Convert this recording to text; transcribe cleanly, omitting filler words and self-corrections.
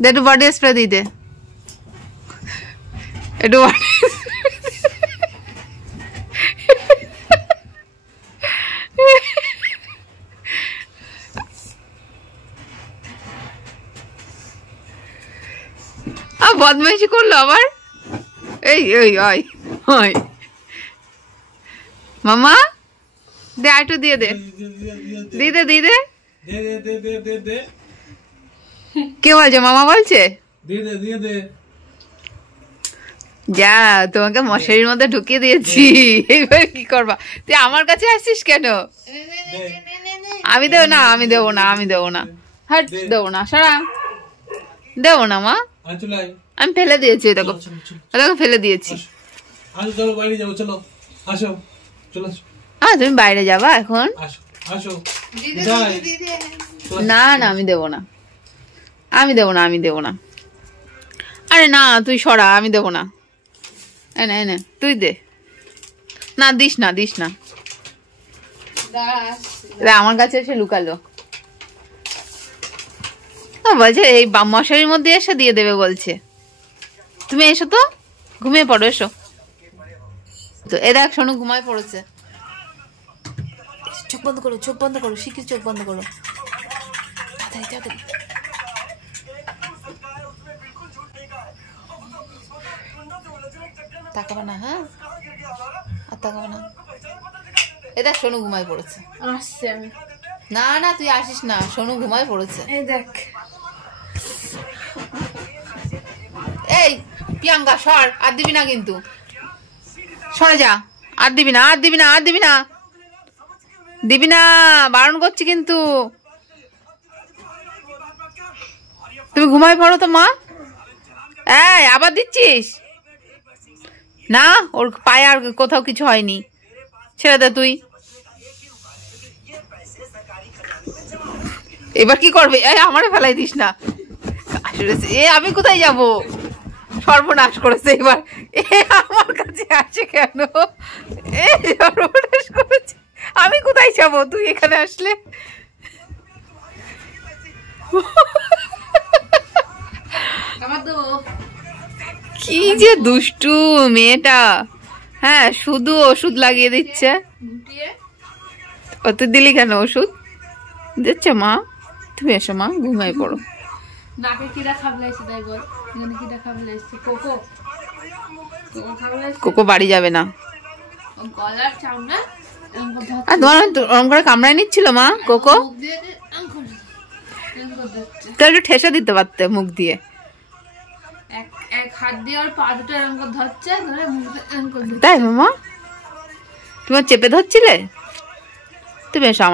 দে একটু body spray দিয়ে দে, একটু বদমাইশি করলো আবার। এই ওই ওই ওই মামা দে আইটু দিয়ে দে, দিয়ে দে দিয়ে দে। কে বলছে? মামা বলছে যা, তোমাকে মশারির মধ্যে ঢুকিয়ে দিয়েছি, এইবার কি করবা? তুই আমার কাছে আসছিস কেন? আমি দেবো না, আমি দেবো না, আমি দেবো না, হাট দেবো না, সারা দেবো না মা, আমি ফেলে দিয়েছি, দেখো দেখো ফেলে দিয়েছি। তুমি বাইরে যাবা এখন? না না আমি দেবো না, আমি দেবো না, আমি দেবো না। আরে না তুই সরা, আমি দেবো না। এনে এনে তুই দে না, দিস না দিস না, আমার কাছে এসে লুকালো। বলছে এই মশারির মধ্যে এসে দিয়ে দেবে বলছে। তুমি এসো তো, ঘুমিয়ে পড়ো, এসো তো। এ দেখ শোনো ঘুমায় পড়েছে। চোখ বন্ধ করো, চোখ বন্ধ করো, শিখির চোখ বন্ধ করো, তাকাবা না, হ্যাঁ আর তাকাবা না। এ দেখ সোনু ঘুমায় পড়েছে। আসছে আমি। না না তুই আসিস না, সোনু ঘুমায় পড়েছে। এই দেখ, এই প্রিয়াঙ্কা সর, আর দিবি না কিন্তু, সরে যা, আর দিবি না, আর দিবি না, আর দিবি না, দিবি না, বারণ করছি কিন্তু। তুমি ঘুমায় পড়ো তো মা। এই আবার দিচ্ছিস না, ওর পায়ে আর কোথাও কিছু হয়নি, ছেড়ে দে তুই। এবার কি করবে? আমারে ফেলাই দিস না, আমি কোথায় যাব? সর্বনাশ করেছে এবার, আমার কাছে আসে কেন? সর্বনাশ করেছে, আমি কোথায় যাব? তুই এখানে আসলে কি যে দুষ্টু মেয়েটা। হ্যাঁ শুধু ওষুধ লাগিয়ে দিচ্ছে। তুই দিলি কেন ওষুধ? দিচ্ছে মা, তুমি এসো মা, ঘুমাই পড়ো। কোকো বাড়ি যাবে না, আর তোমার ওরম করে কামড়ায় নিচ্ছিল মা কোকো, তো একটু ঠেসে দিতে পারতে মুখ দিয়ে। এক হাত দিয়ে ওর পা দুটো এরকম করে ধরছে, ধরে মুখে এরকম করে। তাই মামা তোমার চেপে ধরছিলে? তুমি এসো আমার